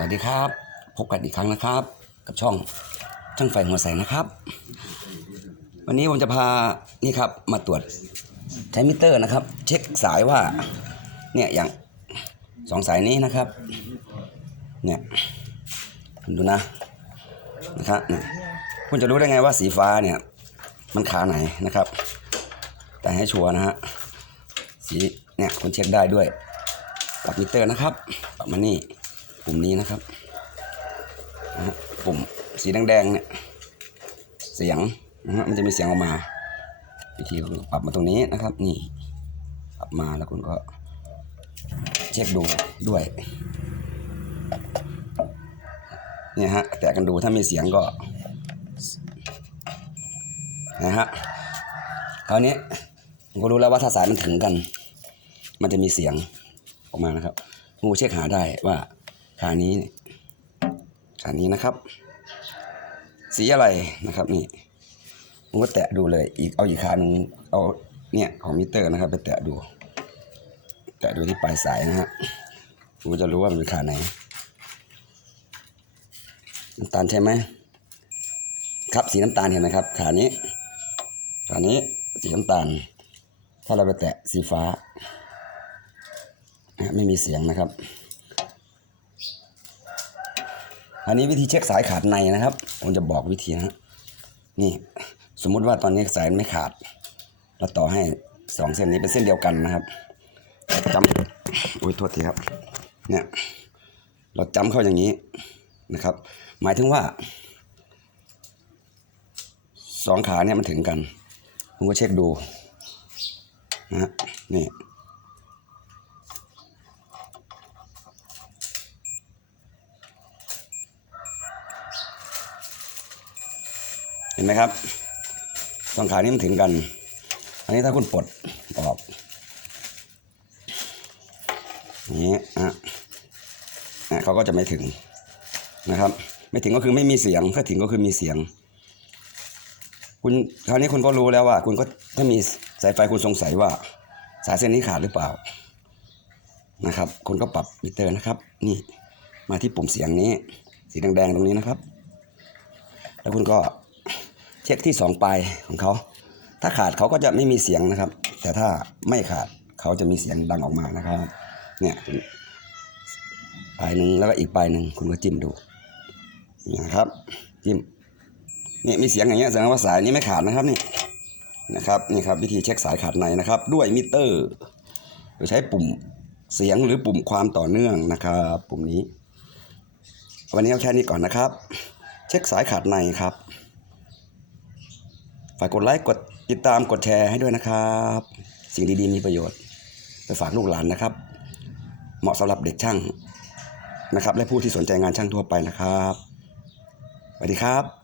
วัสดีครับ พบกันอีกครั้งนะครับ กับช่องช่างไฟหัวใสนะครับ วันนี้ผมจะพานี่ครับมาตรวจใช้มิเตอร์นะครับ เช็คสายว่าเนี่ยอย่างสองสายนี้นะครับเนี่ยคุณดูนะนะครับเนี่ยคุณจะรู้ได้ไงว่าสีฟ้าเนี่ยมันขาไหนนะครับ แต่ให้ชัวร์นะฮะสีเนี่ยคุณเช็คได้ด้วยปรับมิเตอร์นะครับปรับมานี่ ปุ่มนี้นะครับนะฮะปุ่มสีแดงๆเนี่ยเสียงนะฮะมันจะมีเสียงออกมา วิธีคือปรับมาตรงนี้นะครับ นี่ปรับมาแล้วคุณก็เช็คดูด้วยเนี่ยฮะแตะกันดูถ้ามีเสียงก็นะฮะคราวนี้ผมก็รู้แล้วว่าถ้าสายมันถึงกัน มันจะมีเสียงออกมานะครับงูเช็คหาได้ว่า ขานี้ขานี้นะครับ สีอะไรนะครับนี่ผมก็แตะดูเลย อีกเอาอีกขาหนึ่งเอาเนี่ยของมิเตอร์นะครับ ไปแตะดู แตะดูที่ปลายสายนะฮะผมจะรู้ว่ามันเป็นขาไหนน้ำตาลใช่ไหมครับสีน้ำตาลเห็นไหมครับ ขานี้ขานี้สีน้ำตาล ถ้าเราไปแตะสีฟ้านะฮะไม่มีเสียงนะครับ อันนี้วิธีเช็คสายขาดในนะครับ ผมจะบอกวิธีนะฮะนี่สมมุติว่าตอนนี้สายไม่ขาด เราต่อให้สองเส้นนี้เป็นเส้นเดียวกันนะครับจำอุ้ยโทษทีครับ เนี่ย เราจำเข้าอย่างนี้นะครับ หมายถึงว่าสองขาเนี่ยมันถึงกัน ผมก็เช็คดูนะฮะนี่ ห็นไหมครับสองขานี้มันถึงกัน อันนี้ถ้าคุณปลดออกอย่างนี้อะอะเขาก็จะไม่ถึงนะครับ ไม่ถึงก็คือไม่มีเสียง ถ้าถึงก็คือมีเสียง คุณคราวนี้คุณก็รู้แล้วว่า คุณก็ถ้ามีสายไฟคุณสงสัยว่า สายเส้นนี้ขาดหรือเปล่านะครับ คุณก็ปรับมิเตอร์นะครับ นี่มาที่ปุ่มเสียงนี้ สีแดงๆตรงนี้นะครับ แล้วคุณก็ ช็คที่สองปลายของเขา ถ้าขาดเขาก็จะไม่มีเสียงนะครับ แต่ถ้าไม่ขาดเขาจะมีเสียงดังออกมานะครับ เนี่ยปลายหนึ่งแล้วก็อีกปลายหนึ่งคุณก็จิ้มดูนะครับ จิ้มนี่มีเสียงอย่างเงี้ยแสดงว่าสายนี้ไม่ขาดนะครับนี่นะครับนี่ครับวิธีเช็คสายขาดในนะครับ ด้วยมิเตอร์โดยใช้ปุ่มเสียงหรือปุ่มความต่อเนื่องนะครับปุ่มนี้ วันนี้เอาแค่นี้ก่อนนะครับ เช็คสายขาดในครับ ฝากกดไลค์กดติดตามกดแชร์ให้ด้วยนะครับ สิ่งดีๆมีประโยชน์ ไปฝากลูกหลานนะครับ เหมาะสำหรับเด็กช่างนะครับ และผู้ที่สนใจงานช่างทั่วไปนะครับสวัสดีครับ